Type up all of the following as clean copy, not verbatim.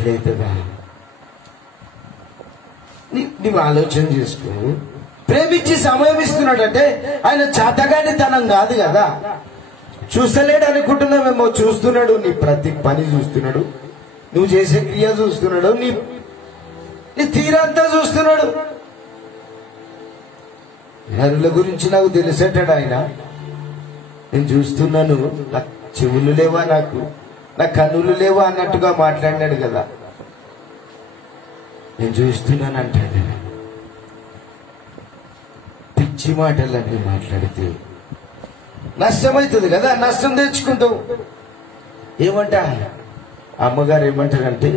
మేలైతుందా? నీవు ఆలోచన చేసుకో. ప్రేమించి సమయం ఇస్తున్నాడంటే ఆయన చాతగానితనం కాదు కదా. చూస్తలేడు అనుకుంటున్నావేమో, చూస్తున్నాడు. నీ ప్రతి పని చూస్తున్నాడు, నువ్వు చేసే క్రియ చూస్తున్నాడు, నీ తీరంతా చూస్తున్నాడు. నరుల గురించి నాకు తెలిసేటాడు ఆయన. నేను చూస్తున్నాను, నా చెవులు లేవా, నా కన్నులు లేవా అన్నట్టుగా మాట్లాడినాడు కదా. నేను చూస్తున్నాను అంటాడు. పిచ్చి మాటలన్నీ మాట్లాడితే నష్టమవుతుంది కదా, నష్టం తెచ్చుకుంటావు. ఏమంట అమ్మగారు ఏమంటారంటే,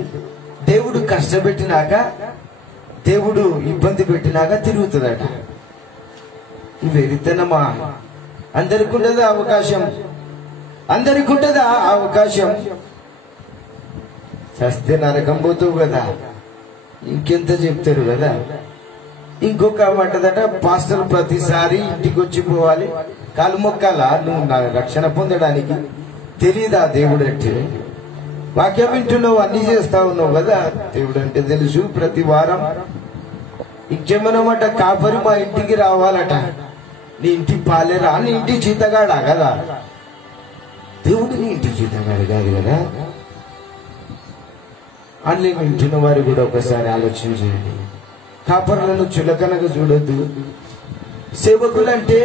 దేవుడు కష్టపెట్టినాక, దేవుడు ఇబ్బంది పెట్టినాక తిరుగుతుందట. వెరితనమా? అందరికి ఉండదా అవకాశం? అందరికి ఉండదా అవకాశం? చస్తే నరకం పోతావు కదా, ఇంకెంత చెప్తారు కదా. ఇంకొక మాటదట, పాస్టర్ ప్రతిసారి ఇంటికి వచ్చి పోవాలి, కాలు మొక్కాలా నువ్వు నా రక్షణ పొందడానికి? తెలీదా దేవుడు అంటే? వాక్యం వింటున్నావు, అన్ని చేస్తా ఉన్నావు కదా. దేవుడు అంటే తెలుసు. ప్రతి వారం ఇంకేమన్నమాట, కాపరి మా ఇంటికి రావాలట. నీ ఇంటి పాలేరా? నీ ఇంటి జీతగాడా కదా. దేవుడు నీ ఇంటి జీతగాడు కాదు కదా. అన్ని వింటున్న వారు కూడా ఒకసారి ఆలోచన చేయండి. కాపరులను చులకనగా చూడొద్దు. సేవకులంటే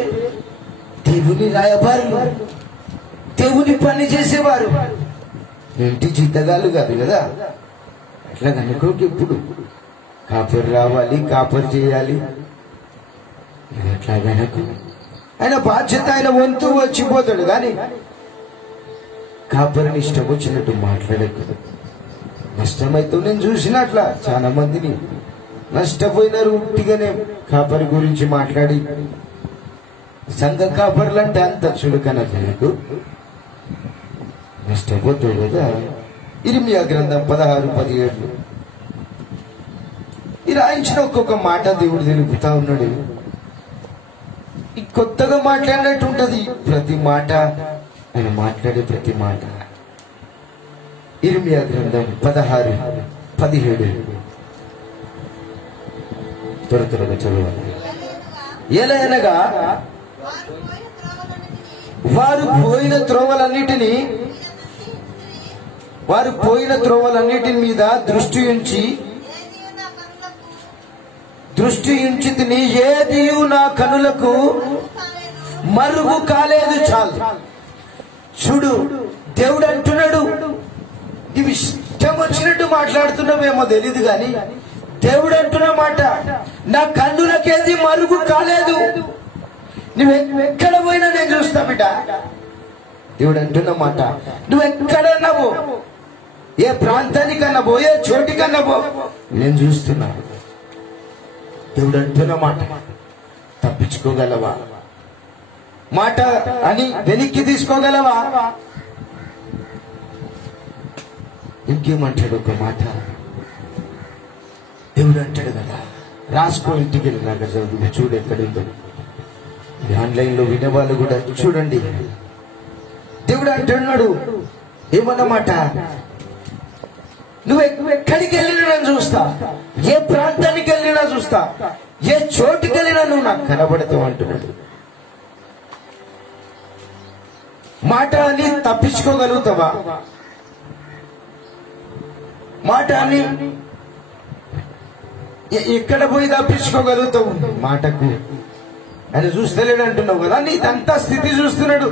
దేవుని రాయబారులు, దేవుని పని చేసేవారు, ఇంటి జీతగాళ్ళు కాదు కదా. అట్లా కనుకోకి ఎప్పుడు కాపరి రావాలి, కాపరి చేయాలి, అట్లా కనుక ఆయన బాధ్యత, ఆయన వంతు వచ్చిపోతాడు. కానీ కాపరిని ఇష్టం వచ్చినట్టు మాట్లాడకూడదు. నష్టమైతే నేను చూసినట్లా చాలా మందిని నష్టపోయినారు ఉట్టిగానే కాపరి గురించి మాట్లాడి. సంఘ కాపరులు అంటే అంత చులకన జనకు, నష్టపోతావు కదా. ఇర్మియా గ్రంథం 16:17 ఈ రాయించిన ఒక్కొక్క మాట దేవుడు తెలుపుతా ఉన్నాడు. ఈ కొత్తగా మాట్లాడినట్టు ఉంటది ప్రతి మాట, ఆయన మాట్లాడే ప్రతి మాట. ఇర్మియా గ్రంథం 16:17 త్వరగా చదవాలి. ఎలాగనగా వారు పోయిన త్రోవలన్నిటి మీద దృష్టి ఉంచి తిని ఏదియు నా కనులకు మరుగు కాలేదు. చాలు. చూడు, దేవుడు అంటున్నాడు, నీవు ఇష్టం వచ్చినట్టు మాట్లాడుతున్నావేమో తెలీదు కానీ దేవుడు అంటున్న మాట, నా కన్నులకేది మరుగు కాలేదు. నువ్వెక్కడ పోయినా నేను చూస్తా బిడ్డ. దేవుడు అంటున్న మాట, నువ్వెక్కడన్నా పో, ఏ ప్రాంతానికన్నా పో, ఏ చోటికన్నా పో, నేను చూస్తున్నా. దేవుడు అంటున్న మాట తప్పించుకోగలవా? మాట అని వెనక్కి తీసుకోగలవా? ఇంకేమంటాడు ఒక మాట, దేవుడు అంటాడు కదా, రాసుకో, ఇంటికి వెళ్ళినాక చదువు, చూడు ఎక్కడుందో. ఆన్లైన్లో వినేవాళ్ళు కూడా చూడండి. దేవుడు అంటున్నాడు ఏమన్నమాట, నువ్వు ఎక్కడికి వెళ్ళినా నేను చూస్తా, ఏ ప్రాంతానికి వెళ్ళినా చూస్తా, ఏ చోటుకి వెళ్ళినా నువ్వు నాకు కనబడతావు అంటున్నాడు. మాట అని తప్పించుకోగలుగుతావా? మాట అని ఎక్కడ పోయి తప్పించుకోగలుగుతావు? మాటకు ఆయన చూస్తలేడు అంటున్నావు కదా. నీదంతా స్థితి చూస్తున్నాడు,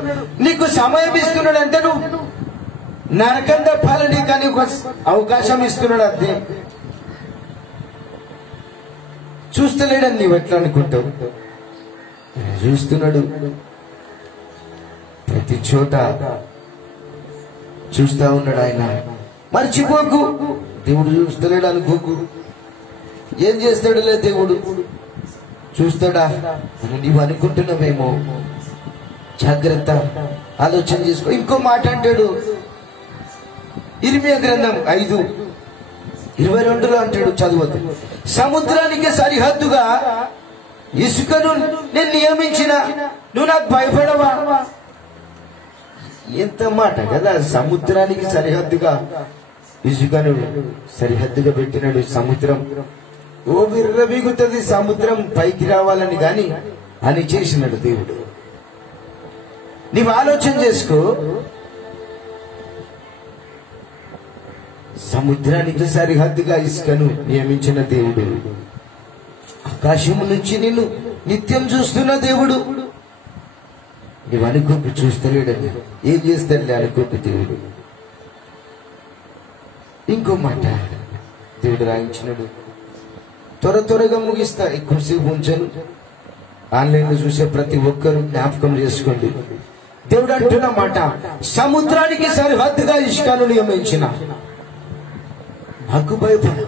నీకు సమయం ఇస్తున్నాడు. అంటే నువ్వు నరకం తప్పాలని కానీ ఒక అవకాశం ఇస్తున్నాడు. అంతే. చూస్తలేడని నీవు ఎట్లా అనుకుంటావు? చూస్తున్నాడు, ప్రతి చోట చూస్తా ఉన్నాడు ఆయన. మర్చిపోకు, దేవుడు చూస్తలేడు అనుకోకు. ఏం చేస్తాడులే దేవుడు, చూస్తాడా నీవు అనుకుంటున్నావేమో. జాగ్రత్త, ఆలోచన చేసుకో. ఇంకో మాట అంటాడు, ఇర్మియా గ్రంథం 5:22 అంటాడు, చదవద్దు. సముద్రానికి సరిహద్దుగా ఇసుకను నేను నియమించిన, నువ్వు నాకు భయపడవా? ఎంత మాట కదా. సముద్రానికి సరిహద్దుగా ఇసుకను సరిహద్దుగా పెట్టినాడు. సముద్రం ఓ విర్రబీగుతుంది, సముద్రం పైకి రావాలని గాని అని చేసినాడు దేవుడు. నీవు ఆలోచన చేసుకో, సముద్రానికి సరిహద్దుగా ఇసుకను నియమించిన దేవుడు, ఆకాశం నుంచి నిన్ను నిత్యం చూస్తున్న దేవుడు, నీవు అనుకోకు చూస్తలేడని ఏం చేస్తాడులే అనుకోకు దేవుడు. ఇంకో మాట దేవుడు రాయించినాడు, త్వరగా ముగిస్తా, ఎక్కువసేపు ఉంచను. ఆన్లైన్ లో చూసే ప్రతి ఒక్కరూ జ్ఞాపకం చేసుకోండి. దేవుడు అంటున్న మాట, సముద్రానికి సరిహద్దుగా ఇసుకను నియమించిన, నాకు భయపడ,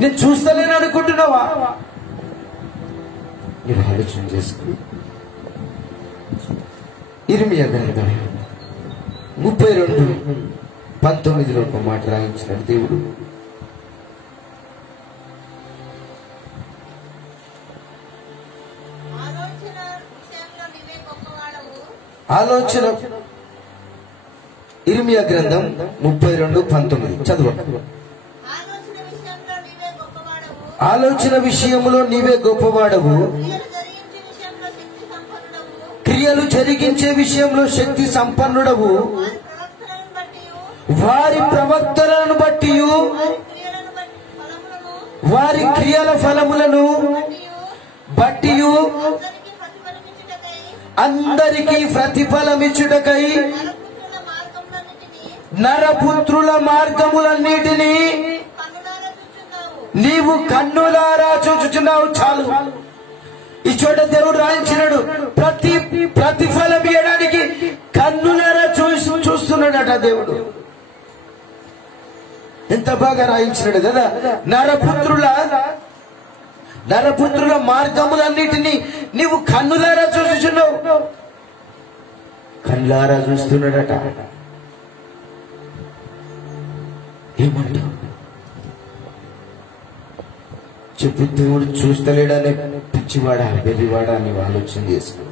నేను చూస్తలేను అనుకుంటున్నావా? నేను ఆలోచన చేసుకో. ఇర్మియా గ్రంథం 32:19 ఒక మాట రాయించినాడు దేవుడు. ఆలోచన, ఇర్మియా గ్రంథం 32:19 చదవండి. ఆలోచన విషయంలో నీవే గొప్పవాడవు, క్రియలు జరిగించే విషయంలో శక్తి సంపన్నుడవు, వారి ప్రవక్తలను బట్టి వారి క్రియల ఫలములను బట్టి అందరికీ ప్రతిఫలమిచ్చుటకై నరపుత్రుల మార్గములన్నిటినీ నీవు కన్నులారా చూచుచున్నావు. చాలు, ఈ చోట దేవుడు రాయించినాడు, ప్రతిఫలం ఇవ్వడానికి కన్నులారా చూస్తున్నాడట దేవుడు. ఎంత బాగా రాయించినాడు కదా. నరపుత్రుల మార్గములన్నిటినీ నీవు కన్నులారా చూచుచున్నావు. కన్నులారా చూస్తున్నాడట. ఏమంటావు చెప్పు? దేవుడు చూస్తలేడనే పిచ్చివాడా, వెర్రివాడా అని ఆలోచన చేసుకో.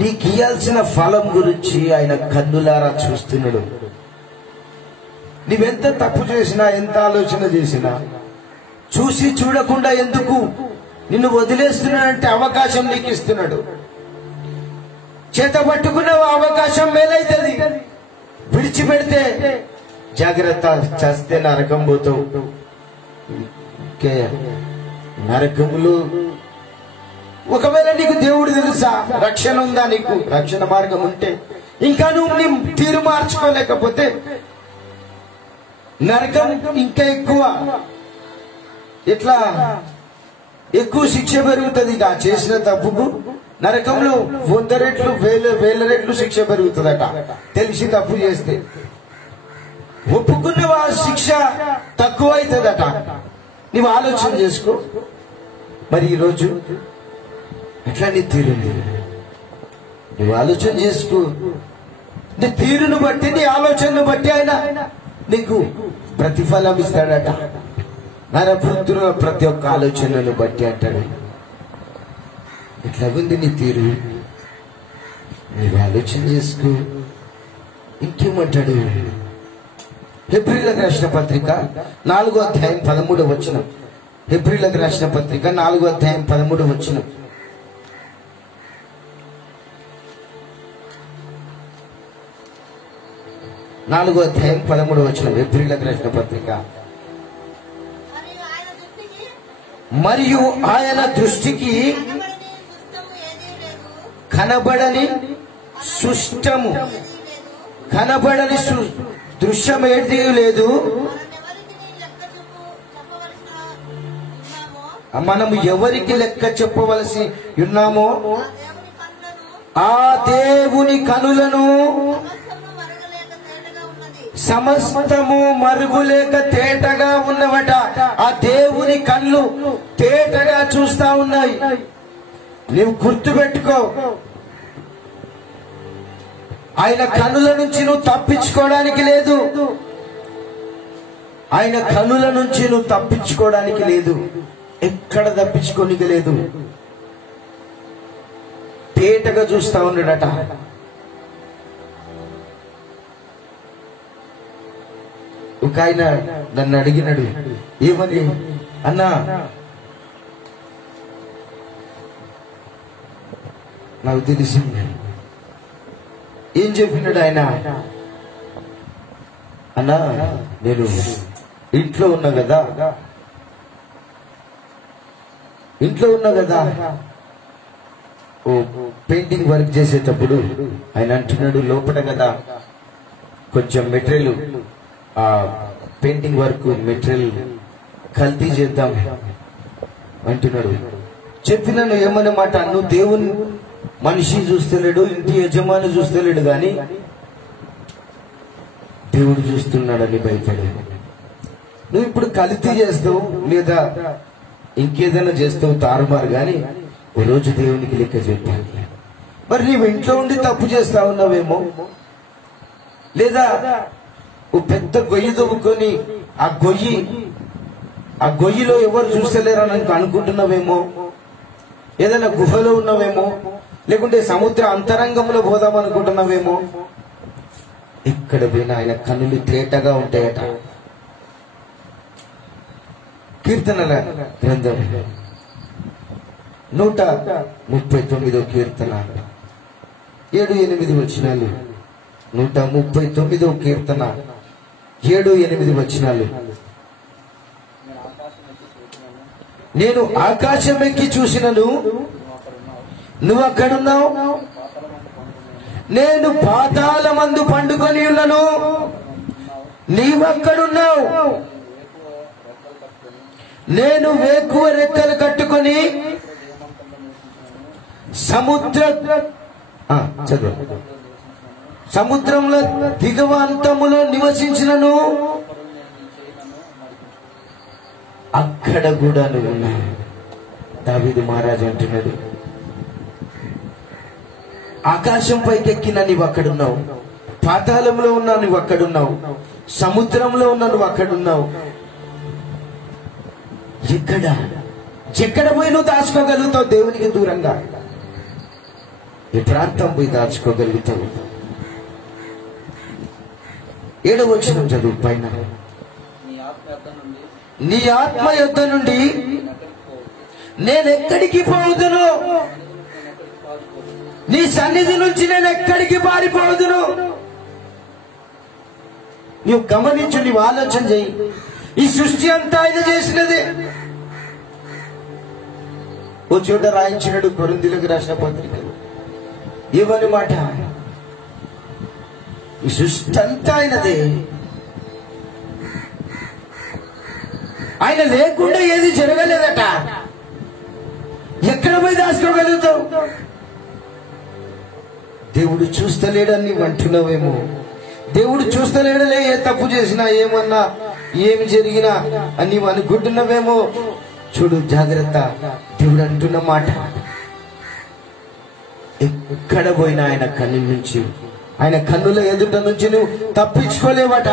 నీకు ఇయ్యాల్సిన ఫలం గురించి ఆయన కన్నులారా చూస్తున్నాడు. నీవెంత తప్పు చేసినా, ఎంత ఆలోచన చేసినా, చూసి చూడకుండా ఎందుకు నిన్ను వదిలేస్తున్నాడంటే అవకాశం నీకు ఇస్తున్నాడు. చేత పట్టుకున్న అవకాశం మేలైతుంది, విడిచిపెడితే జాగ్రత్త, చస్తే నరకం పోతావు. నరకములు ఒకవేళ నీకు దేవుడు తెలుసా, రక్షణ ఉందా, నీకు రక్షణ మార్గం ఉంటే, ఇంకా నువ్వు నీ తీరు మార్చుకోలేకపోతే నరకం ఇంకా ఎక్కువ, ఇట్లా ఎక్కువ శిక్ష పెరుగుతుంది. ఇక చేసిన తప్పుకు నరకంలో 100 రెట్లు 1000 రెట్లు శిక్ష పెరుగుతుందట. తెలిసి తప్పు చేస్తే ఒప్పుకున్న శిక్ష తక్కువ అవుతుందట. నీవు ఆలోచన చేసుకో. మరి ఈరోజు ఎట్లా నీ తీరుంది? నువ్వు ఆలోచన చేసుకో. నీ తీరును బట్టి, నీ ఆలోచనను బట్టి ఆయన నీకు ప్రతిఫలం ఇస్తాడట. నరపుత్రుల ప్రతి ఒక్క ఆలోచనను బట్టి అంటాడు. ఎట్లా ఉంది నీ తీరు? నీవు ఆలోచన చేసుకో. ఇంకేమంటాడు? హెబ్రీలకు రాసిన పత్రిక 4:13 హెబ్రీలకు రాసిన పత్రిక 4:13 4:13 హెబ్రీలకు రాసిన పత్రిక. మరియు ఆయన దృష్టికి కనబడని సుష్టము, కనబడని దృశ్యం ఏది లేదు. మనము ఎవరికి లెక్క చెప్పవలసి ఉన్నామో ఆ దేవుని కనులను సమస్తము మరుగులేక తేటగా ఉన్నవట. ఆ దేవుని కళ్ళు తేటగా చూస్తా ఉన్నాయి. నీవు గుర్తుపెట్టుకో, ఆయన కనుల నుంచి నువ్వు తప్పించుకోవడానికి లేదు. ఆయన కనుల నుంచి నువ్వు తప్పించుకోవడానికి లేదు. ఎక్కడ తప్పించుకోనికి లేదు. తేటగా చూస్తా ఉన్నాడట. ఒక ఆయన నన్ను అడిగినాడు, ఏమని? అన్నా, నాకు తెలిసింది. ఏం చెప్పినాడు ఆయన? అన్నా, నేను ఇంట్లో ఉన్నా కదా ఓ పెయింటింగ్ వర్క్ చేసేటప్పుడు ఆయన అంటున్నాడు, లోపల కదా కొంచెం మెటీరియల్, ఆ పెయింటింగ్ వర్క్ మెటీరియల్ కల్తీ చేద్దాం అంటున్నాడు. చెప్పినాను ఏమన్నమాట, నువ్వు దేవుని మనిషి చూస్తలేడు, ఇంటి యజమాని చూస్తలేడు, గాని దేవుడు చూస్తున్నాడని భయపడే. నువ్వు ఇప్పుడు కల్తీ చేస్తావు లేదా ఇంకేదైనా చేస్తావు తారుమారు, గాని ఓ రోజు దేవునికి లెక్క చెప్పాలి. మరి నీవు ఇంట్లో ఉండి తప్పు చేస్తా ఉన్నావేమో, లేదా ఓ పెద్ద గొయ్యి తవ్వుకొని ఆ గొయ్యిలో ఎవరు చూస్తలేరని అనుకుంటున్నావేమో, ఏదైనా గుహలో ఉన్నావేమో, లేకుంటే సముద్ర అంతరంగంలో పోదాం అనుకుంటున్నావేమో. ఇక్కడ పోయినా ఆయన కన్నులు తేటగా ఉంటాయట. కీర్తనల గ్రంథం 139 కీర్తన 7-8 వచనాలు. 139 కీర్తన 7-8 వచనాలు. నేను ఆకాశం ఎక్కి చూసినను, నువ్వు అక్కడున్నావు. నేను పాతాళమందు పండుకొని ఉన్నాను, నీవక్కడున్నావు. నేను వేకువ రెక్కలు కట్టుకొని సముద్రంలో దిగవాంతములో నివసించినను, అక్కడ కూడా నువ్వు ఉన్నావు. దావీదు మహారాజు అంటున్నాడు, ఆకాశం పైకి ఎక్కిన నువ్వు అక్కడున్నావు, పాతాళంలో ఉన్నా నువ్వు అక్కడున్నావు, సముద్రంలో ఉన్నా నువ్వు అక్కడున్నావు. ఎక్కడ పోయి నువ్వు దాచుకోగలుగుతావు దేవునికి దూరంగా? ఈ ప్రాంతం పోయి దాచుకోగలుగుతావు. 7వ వచనం చదువు పైన. నీ ఆత్మ యొద్ద నుండి నేనెక్కడికి పోదును? నీ సన్నిధి నుంచి నేను ఎక్కడికి పారిపోదును? నువ్వు గమనించు, నీవు ఆలోచన చేయి. ఈ సృష్టి అంతా ఆయన చేసినదే. ఓ చోట రాయించినాడు కొరింథీయులకు రాసిన పత్రిక, ఏమని మాట, ఈ సృష్టి అంతా ఆయనదే, ఆయన లేకుండా ఏది జరగలేదట. ఎక్కడ పోయి దాచుకోగలుగుతావు? దేవుడు చూస్తలేడని నీవు అంటున్నావేమో. దేవుడు చూస్తలేడలే, ఏ తప్పు చేసినా, ఏమన్నా, ఏమి జరిగినా అని నీవు అనుకుంటున్నావేమో. చూడు, జాగ్రత్త. దేవుడు అంటున్న మాట, ఎక్కడ పోయినా ఆయన కన్ను నుంచి, ఆయన కన్నుల ఎదుట నుంచి నువ్వు తప్పించుకోలేవట.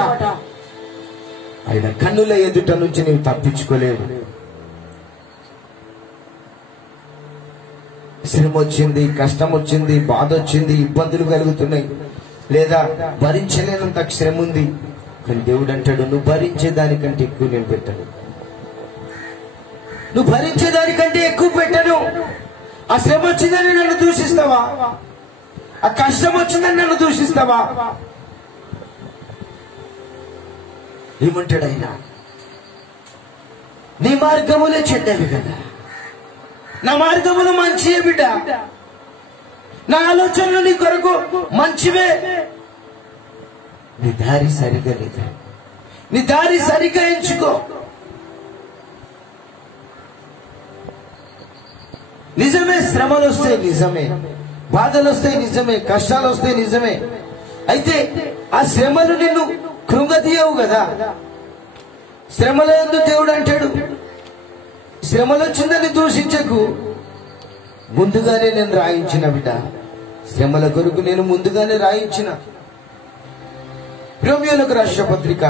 ఆయన కన్నుల ఎదుట నుంచి నువ్వు తప్పించుకోలేవు. శ్రమ వచ్చింది, కష్టం వచ్చింది, బాధ వచ్చింది, ఇబ్బందులు కలుగుతున్నాయి, లేదా భరించలేనంత శ్రమ ఉంది. కానీ దేవుడు అంటాడు, నువ్వు భరించేదానికంటే ఎక్కువ నేను పెట్టను. నువ్వు భరించేదానికంటే ఎక్కువ పెట్టను. ఆ శ్రమ వచ్చిందని నన్ను దూషిస్తావా? ఆ కష్టం వచ్చిందని నన్ను దూషిస్తావా? ఏమంటాడు ఆయన? నీ మార్గములే చెడ్డవి కదా, నా మార్గములు మంచివే బిడ్డ, నా ఆలోచనలు నీ కొరకు మంచివే. నీ దారి సరిగా లేదు, నీ దారి సరిగా ఎంచుకో. నిజమే, శ్రమలు వస్తాయి, నిజమే, బాధలు వస్తాయి, నిజమే, కష్టాలు వస్తాయి, నిజమే. అయితే ఆ శ్రమలు నిన్ను కృంగతీయవు కదా. శ్రమలో ఎందుకు దేవుడు అంటాడు, శ్రమలు వచ్చిందని దూషించకు, ముందుగానే నేను రాయించిన బిడ్డ, శ్రమల కొరకు నేను ముందుగానే రాయించిన. రోమియోలకు రాసిన పత్రిక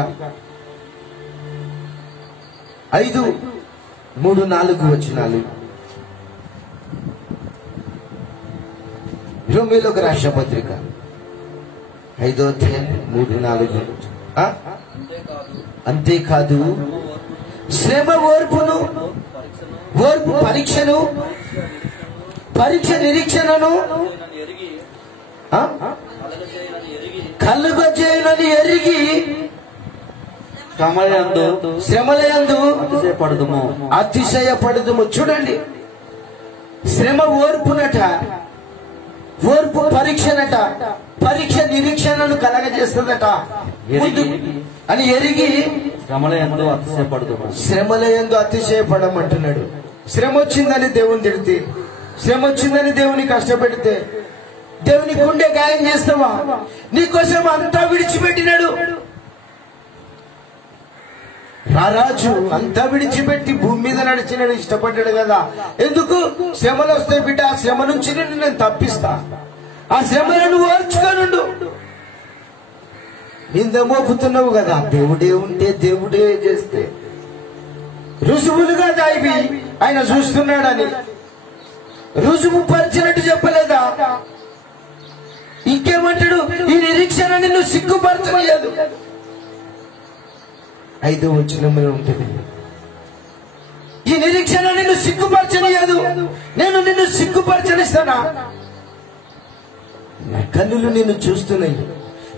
5:3-4 వచనాలు. రోమియోలకు రాసిన పత్రిక 5:3-4. అంతేకాదు శ్రమ ఓర్పును, ఓర్పు పరీక్షను, పరీక్ష నిరీక్షణను కలుగజేయనని ఎరిగి శ్రమలయందు అతిశయపడుదుము. చూడండి, శ్రమ ఓర్పునట, ఓర్పు పరీక్షనట, పరీక్ష నిరీక్షణను కలగజేస్తుందట అని ఎరిగి శ్రమలయందు అతిశయపడమంటున్నాడు. శ్రమ వచ్చిందని దేవుని తిడితే, శ్రమ వచ్చిందని దేవుని కష్టపెడితే దేవుని గుండె గాయం చేస్తావా? నీకోసం అంతా విడిచిపెట్టినాడు. రారాజు అంతా విడిచిపెట్టి భూమి మీద నడిచినాడు, ఇష్టపడ్డాడు కదా. ఎందుకు? శ్రమలు వస్తాయి బిడ్డ, ఆ శ్రమ నుంచి నేను తప్పిస్తా, ఆ శ్రమలను ఓర్చుకోనుండు. నింద మోపుతున్నావు కదా, దేవుడే ఉంటే దేవుడే చేస్తే రుజువులుగా దాయివి ఆయన చూస్తున్నాడని రుజువు పరిచినట్టు చెప్పలేదా? ఇంకేమంటాడు? ఈ నిరీక్షణ నిన్ను సిగ్గుపరచలేదు. 5వ వచనంలో ఉంటుంది, ఈ నిరీక్షణ నిన్ను సిగ్గుపరచనియదు, నేను నిన్ను సిగ్గుపరచనిస్తానా? నా కన్నులు నిన్ను చూస్తున్నాయి,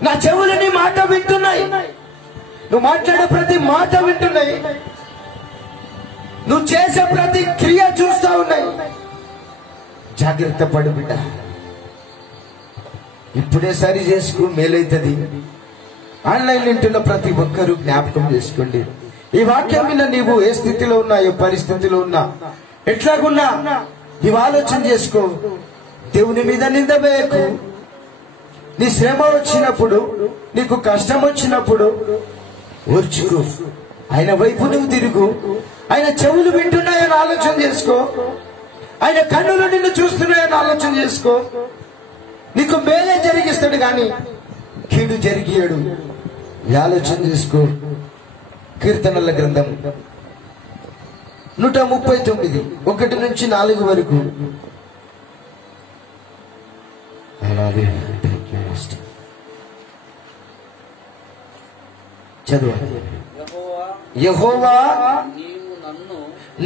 నా చెవులు నీ మాట వింటున్నాయి, నువ్వు మాట్లాడే ప్రతి మాట వింటున్నాయి, నువ్వు చేసే ప్రతి క్రియ చూస్తా ఉన్నాయి. జాగ్రత్త పడు బిడ్డ, ఇప్పుడే సరి చేసుకో, మేలైతుంది. ఆన్లైన్ వింటున్న ప్రతి ఒక్కరూ జ్ఞాపకం చేసుకోండి. ఈ వాక్యం మీద నీవు ఏ స్థితిలో ఉన్నా, ఏ పరిస్థితిలో ఉన్నా, ఎట్లాగున్నా నీవు ఆలోచన చేసుకో. దేవుని మీద నింద వేయకు. నీ శ్రమ వచ్చినప్పుడు, నీకు కష్టం వచ్చినప్పుడు ఓర్చుకో. ఆయన వైపు నువ్వు తిరుగు. ఆయన చెవులు వింటున్నాయని ఆలోచన చేసుకో. ఆయన కన్నులు నిన్ను చూస్తున్నాయని ఆలోచన చేసుకో. నీకు మేలే జరిగిస్తాడు కానీ కీడు జరిగాడు. ఆలోచన చేసుకో. కీర్తనల గ్రంథం 139 1 నుంచి 4 వరకు. చదువు. యెహోవా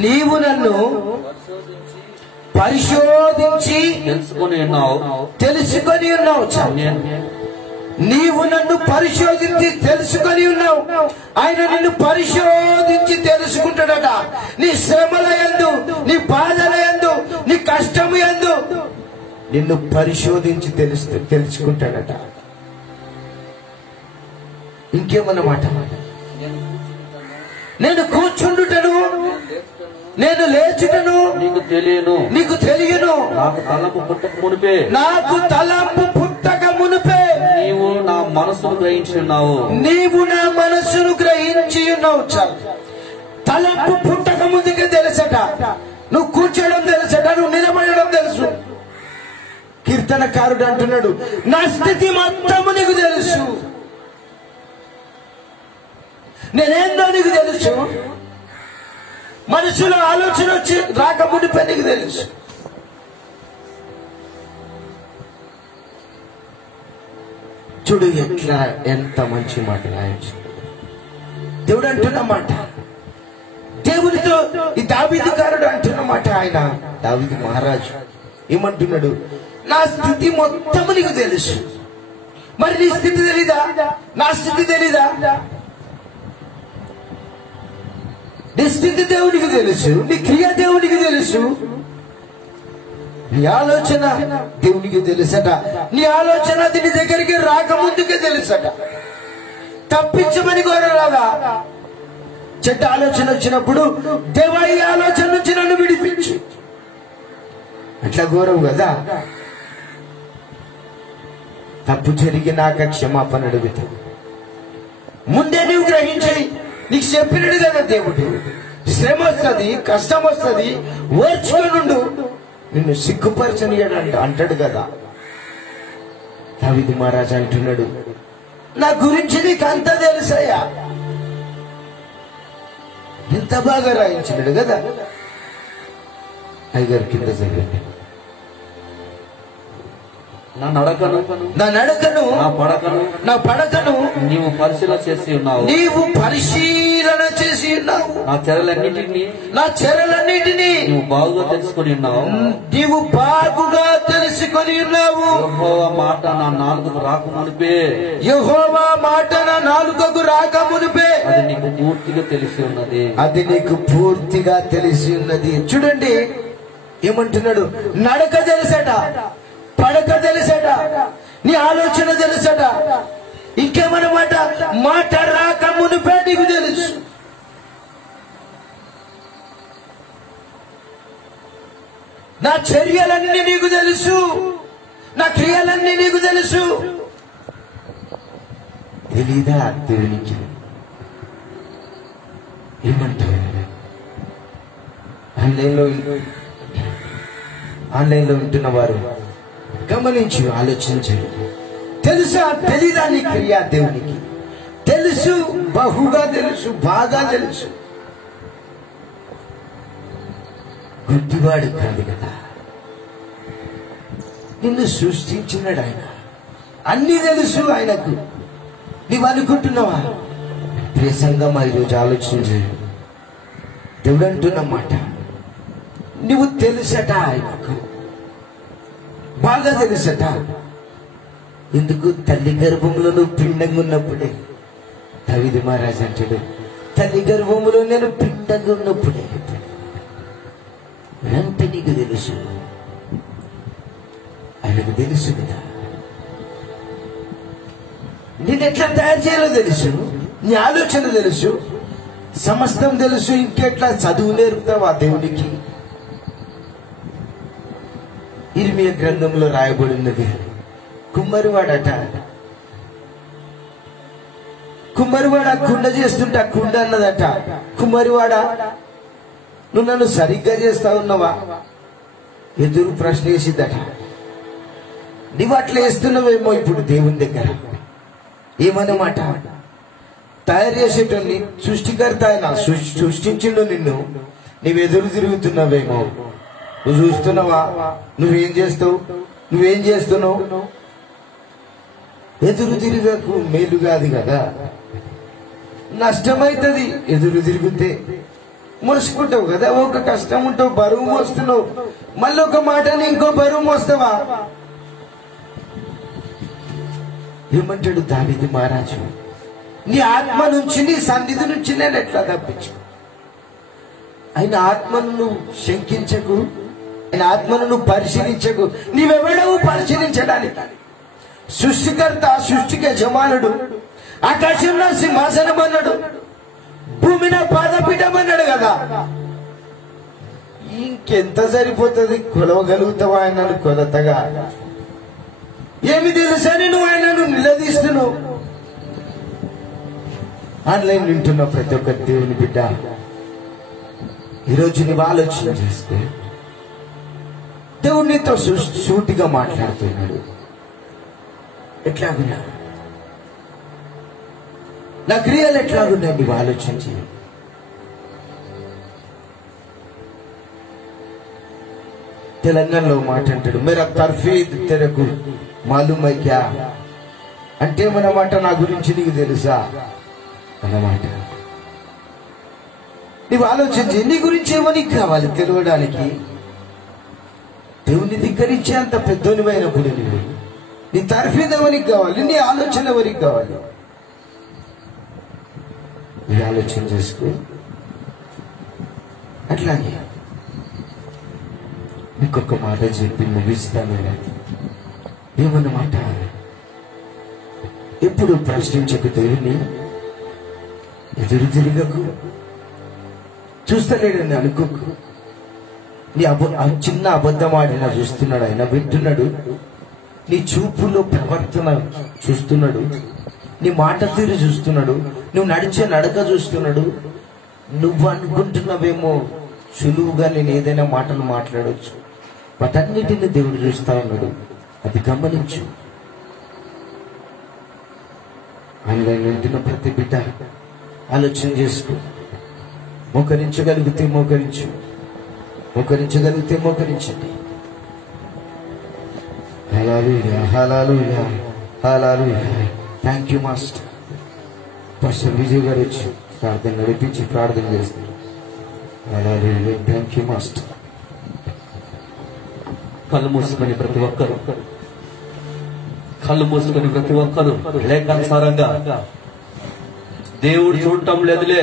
నీవు నన్ను పరిశోధించి తెలుసుకొని ఉన్నావు. నీవు నన్ను పరిశోధించి తెలుసుకొని ఉన్నావు. ఆయన నిన్ను పరిశోధించి తెలుసుకుంటాడట. నీ శ్రమల యందు, నీ బాధల యందు, నీ కష్టము యందు నిన్ను పరిశోధించి తెలుసుకుంటాడట. ఇంకేమన్నమాట? నేను కూర్చుండుటను, నేను లేచుటను నీకు తెలియను. నాకు తలంపు పుట్టక మునిపే నీవు నా మనసును గ్రహించి ఉన్నావు. చాలు. తలంపు పుట్టక ముందుకే తెలుసట. నువ్వు కూర్చోడం తెలుసట, నువ్వు నిలబడడం తెలుసు. కీర్తనకారుడు అంటున్నాడు, నా స్థితి మొత్తము నీకు తెలుసు, నేనేందో నీకు తెలుసు. మనసులో ఆలోచన వచ్చి రాకముందుపై నీకు తెలుసు. చూడు ఎట్లా, ఎంత మంచి మాట దేవుడు అంటున్న మాట. దేవునితో ఈ దావీదుకారుడు అంటున్న మాట. ఆయన దావీదు మహారాజు ఏమంటున్నాడు? నా స్థితి మొత్తం నీకు తెలుసు. మరి నీ స్థితి తెలీదా? నా స్థితి తెలీదా? నీ స్థితి దేవునికి తెలుసు, నీ క్రియ దేవునికి తెలుసు, నీ ఆలోచన దేవునికి తెలుసట. నీ ఆలోచన దీని దగ్గరికి రాకముందుకే తెలుసట. తప్పించమని కోరరాదా? చెడ్డ ఆలోచన వచ్చినప్పుడు దేవా ఈ ఆలోచన నుంచి నన్ను విడిపించు, అట్లా ఘోరం కదా. తప్పు జరిగినాక క్షమాపణ అడుగుతావు. ముందే నువ్వు గ్రహించి నీకు చెప్పినడు కదా దేవుడు. శ్రమ వస్తుంది, కష్టం వస్తుంది, ఓర్చుకొనుండు, నిన్ను సిగ్గుపరచనియడు అంటాడు కదా. దావీదు మహారాజు అంటున్నాడు, నా గురించి నీకు అంతా తెలుసయ్యా. ఎంత బాగా రాయించినాడు కదా. అయ్యగారు కింద జరగండి. నా నడకను నా పడకను నీవు పరిశీలన చేసి ఉన్నావు. నా చెరలన్నిటినీ నీవు బాగుగా తెలుసుకొని ఉన్నావు. యెహోవా మాట నా నాలుకకు రాకమునుపే అది నీకు పూర్తిగా తెలిసి ఉన్నది. చూడండి ఏమంటున్నాడు, నడక తెలుసట, పడక తెలుసట, నీ ఆలోచన తెలుసట, ఇంకేమన్నమాట, మాట రాక మునిపే నీకు తెలుసు. నా చర్యలన్నీ నీకు తెలుసు, నా క్రియలన్నీ నీకు తెలుసు. తెలీదా దేవునికి? ఏమంటారు? ఆన్లైన్లో ఉంటున్న వారు గమనించు, ఆలోచించండి. తెలుసా తెలీదా నీ క్రియ? దేవునికి తెలుసు, బహుగా తెలుసు, బాగా తెలుసు. గుడ్డివాడు కాదు కదా, నిన్ను సృష్టించినాడు ఆయన, అన్ని తెలుసు ఆయనకు. నీవు అనుకుంటున్నావా? ప్రియ సంగమా, ఈరోజు ఆలోచించు. దేవుడు అంటున్నమాట, నువ్వు తెలుసట, ఆయనకు బాగా తెలుసట. ఎందుకు? తల్లి గర్భంలో నువ్వు పిండంగా ఉన్నప్పుడే. దావీదు మహారాజు అంటాడు, తల్లి గర్భంలో నేను పిండంగా ఉన్నప్పుడే అంటే నీకు తెలుసు, ఆయనకు తెలుసు కదా. నేను ఎట్లా తయారు చేయాలో తెలుసు, నీ ఆలోచన తెలుసు, సమస్తం తెలుసు. ఇంకెట్లా చదువు నేర్పుతావా దేవునికి? ఇర్మియా గ్రంథంలో రాయబడి ఉన్నది, కుమ్మరివాడట, కుమ్మరివాడ కుండ చేస్తుంటే ఆ కుండ అన్నదట, కుమ్మరివాడ నువ్వు నన్ను సరిగ్గా చేస్తా ఉన్నావా? ఎదురు ప్రశ్న వేసిద్దట. నువ్వు అట్లా వేస్తున్నావేమో ఇప్పుడు దేవుని దగ్గర. ఏమన్నమాట? తయారు చేసేటోని సృష్టికర్త ఆయన సృష్టించిండు నిన్ను, నీవు ఎదురు తిరుగుతున్నావేమో. నువ్వు చూస్తున్నావా? నువ్వేం చేస్తున్నావు? ఎదురు తిరగకు, మేలు కాదు కదా, నష్టమైతుంది. ఎదురు తిరిగితే మోసుకుంటావు కదా, ఒక కష్టం ఉంటావు, బరువు మోస్తున్నావు, మళ్ళీ ఒక మాటని ఇంకో బరువు మోస్తావా? ఏమంటాడు దావీదు మహారాజు, నీ ఆత్మ నుంచి, నీ సన్నిధి నుంచి నేను ఎట్లా తప్పించు? ఆయన ఆత్మను నువ్వు శంకించకు, ఆయన ఆత్మను నువ్వు పరిశీలించకు. నీవెవడవు పరిశీలించడానికి? సృష్టికర్త, సృష్టికి యజమానుడు, ఆకాశంలో సింహాసనం అన్నాడు, భూమిన పాదపీఠం అన్నాడు కదా. ఇంకెంత సరిపోతుంది? కొలవగలుగుతావా ఆయనను కొలతగా? ఏమి తెలుసని నువ్వు ఆయనను నిలదీస్తున్నావు? ఆన్లైన్ వింటున్న ప్రతి ఒక్క దేవుని బిడ్డ, ఈరోజు నువ్వు ఆలోచన చేస్తే దేవుడు నీతో సూటిగా మాట్లాడుతున్నాడు. ఎట్లాగున్నా నా క్రియలు ఎట్లాగున్నాయి నువ్వు ఆలోచించి. తెలంగాణలో మాట అంటాడు, మేరా తర్ఫీద్ తెరకు మాలూమ్ హై క్యా అంటే మనమాట, నా గురించి నీకు తెలుసా అన్నమాట. నీవు ఆలోచించి, నీ గురించి ఏమో నీకు కావాలి తెలియడానికి. దేవుని ధిక్కరించే అంత పెద్దోనివైనప్పుడు నువ్వు, నీ తర్ఫీద్ ఎవరికి కావాలి? నీ ఆలోచన ఎవరికి కావాలి? నీ ఆలోచన చేసుకో. అట్లాగే ఇంకొక మాట చెప్పి ముగిస్తాను. ఏమన్నమాట? ఎప్పుడు ప్రశ్నించకు దేవుని, ఎదురు తిరగకు, చూస్తలేడని అనుకోకు. నీ చిన్న అబద్ధం ఆడినా చూస్తున్నాడు ఆయన, వింటున్నాడు. నీ చూపులో ప్రవర్తన చూస్తున్నాడు, నీ మాట తీరు చూస్తున్నాడు, నువ్వు నడిచే నడక చూస్తున్నాడు. నువ్వు అనుకుంటున్నావేమో సులువుగా నేను ఏదైనా మాటలు మాట్లాడవచ్చు, వాటన్నిటిని దేవుడు చూస్తా ఉన్నాడు. అది గమనించు. ఆన్లైన్ వింటున్న ప్రతి బిడ్డ ఆలోచన చేసుకో. మోకరించగలిగితే మోకరించు, మోకరించగలిగితే మోకరించండి. Hallelujah hallelujah hallelujah. Thank you master. Pastor Vijay గారు వచ్చి ప్రార్థన నడిపించి ప్రార్థన చేస్తారు. హల్లెలూయా. Thank you master. కళ్ళు మూసుకొని ప్రతి ఒక్కరు లేఖానుసారంగా దేవుడు చూడటం లేదులే,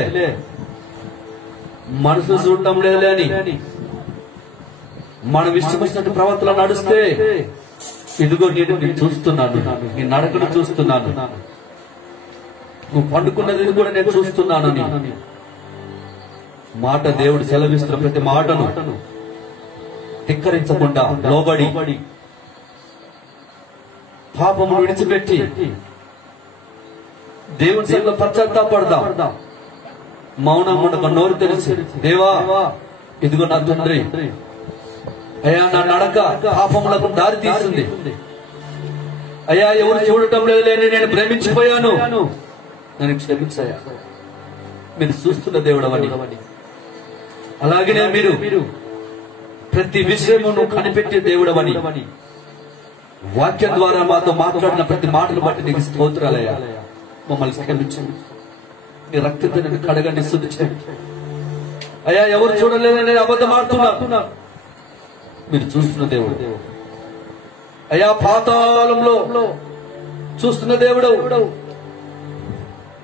మనసు చూడటం లేదులే అని మనం ఇష్టమొచ్చినట్టు ప్రవర్తన నడుస్తే, ఇదిగో నేను చూస్తున్నాను, నీ నడకను చూస్తున్నాను, నువ్వు పండుకున్నది కూడా నేను చూస్తున్నాను అని మాట దేవుడు సెలవిస్తున్న ప్రతి మాటను ధిక్కరించకుండా లోబడి పాపమును విడిచిపెట్టి దేవుని సన్నిధిలో పశ్చాత్తాపడదాం. మౌనం ఉండక నోరు తెరిచి, దేవా ఇదిగో నా తండ్రి, అయ్యా నా నడక పాపములకు దారి తీస్తుంది, అయ్యా ఎవరు చూడటం లేదులేని నేను ప్రేమించిపోయాను, నన్ను క్షమించయ్యా. మీరు చూస్తున్న దేవుడు అవని, అలాగనే మీరు ప్రతి విషయము నువ్వు కనిపెట్టే దేవుడు అవని, వాక్యం ద్వారా మాతో మాట్లాడిన ప్రతి మాటలు బట్టి నీకు స్తోత్రాలయ్యా. మమ్మల్ని క్షమించండి, నీ రక్తంతో నేను కడగండి, శుద్ధి చేయండి. అయ్యా ఎవరు చూడలేదని అబద్ధం ఆడుతున్నా, మీరు చూస్తున్న దేవుడు అయ్యా, పాతాళంలో చూస్తున్న దేవుడు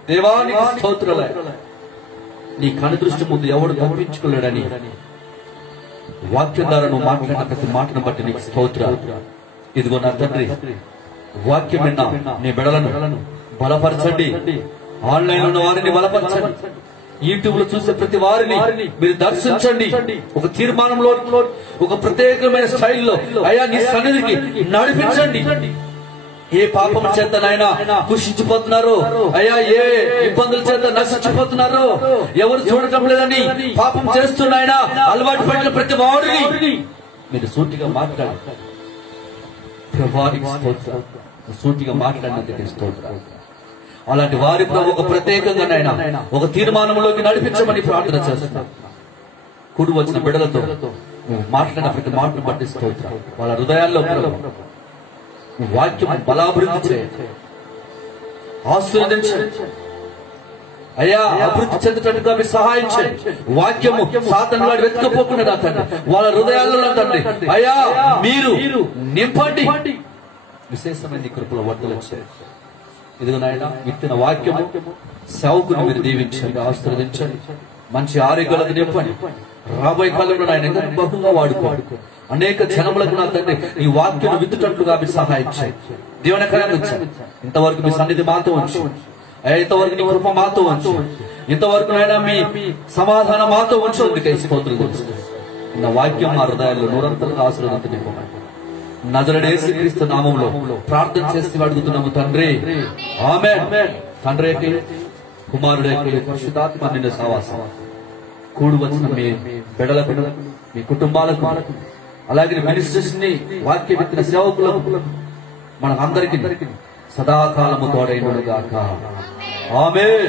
దేవా, నీకు స్తోత్రాలయ్యా. నీ కనుదృష్టి ముందు ఎవడు తప్పించుకోలేడని వాక్యం ద్వారా నువ్వు మాట్లాడిన ప్రతి మాటను బట్టి నీకు స్తోత్రాలు. ఇదిగో నా తండ్రి, వాక్యం విన్నా నీ బిడ్డలను బలపరచండి, ఆన్లైన్ ఉన్న వారిని బలపరచండి, యూట్యూబ్ లో చూసే ప్రతి వారిని మీరు దర్శించండి. ఒక తీర్మానంలో, ఒక ప్రత్యేకమైన స్టైల్లో అయ్యా నీ సన్నిధికి నడిపించండి. ఏ పాపం చేత నాయన కుషించిపోతున్నారు, అయ్యా ఏ ఇబ్బందుల చేత నశించిపోతున్నారు, ఎవరు చూడటం లేదని పాపం చేస్తున్నాయన అలవాటు పడిన ప్రతి వాడిని మీరు సూటిగా మాట్లాడాలి. ప్రభానికి స్తోత్రం, సూటిగా మాట్లాడినందుకు స్తోత్రం. అలాంటి వారి ప్రభు ఒక ప్రత్యేకంగా నాయన ఒక తీర్మానంలోకి నడిపించమని ప్రార్థన చేస్తున్నా. కూడి వచ్చిన బిడ్డలతో మాట్లాడిన ప్రతి మాటను బట్టి స్తోత్రం. వాళ్ళ హృదయాల్లో వాక్యం బలాభివృద్ధి చేయండి, ఆశీర్వదించండి అయ్యా, అభివృద్ధి చెందుటట్టుగా మీరు సహాయం చేయండి. వాక్యము సాతాను వాడు వెతుకపోకుండా తండ్రి వాళ్ళ హృదయాల్లో తండ్రి అయ్యా మీరు నింపండి, విశేషమైన కృపలో వర్ధలించండి. ఇదిగో నాయన విత్తిన వాక్యము సేవకుని మీరు దీవించండి, ఆశీర్వదించండి, మంచి ఆరోగ్యాలకు నింపండి. రాబోయే కాలంలో నాయన బహుగా వాడుకోండి. అనేక జనములకు నా తండ్రి ఈ వాక్యం విత్తుటట్లుగా మీరు సహాయం చేయండి. దీవెనకరంగా ఉంచండి. ఇంతవరకు మీ సన్నిధి మాతో ఉంచు, ఇంతవరకు నీ కృప మాతో ఉంచు, ఇంతవరకు నాయన మీ సమాధానం మాతో ఉంచుందుకే స్తోత్రం. నా వాక్యం మా హృదయాల్లో నూరంతలుగా ఆశీర్వాదం నింపమని నజరేయుడైన యేసుక్రీస్తు నామములో ప్రార్థన చేసి అడుగుతున్నాము తండ్రి, ఆమేన్. తండ్రి కుమారుడే పరిశుద్ధాత్మ నిండు సహవాసం కూడి వచ్చిన మీ బిడ్డలకు, మీ కుటుంబాలకు, అలాగే మినిస్టర్స్ ని వాక్య విత్తిన సేవకులకు మనకందరికీ సదాకాలము తోడైనగాక. ఆమేన్.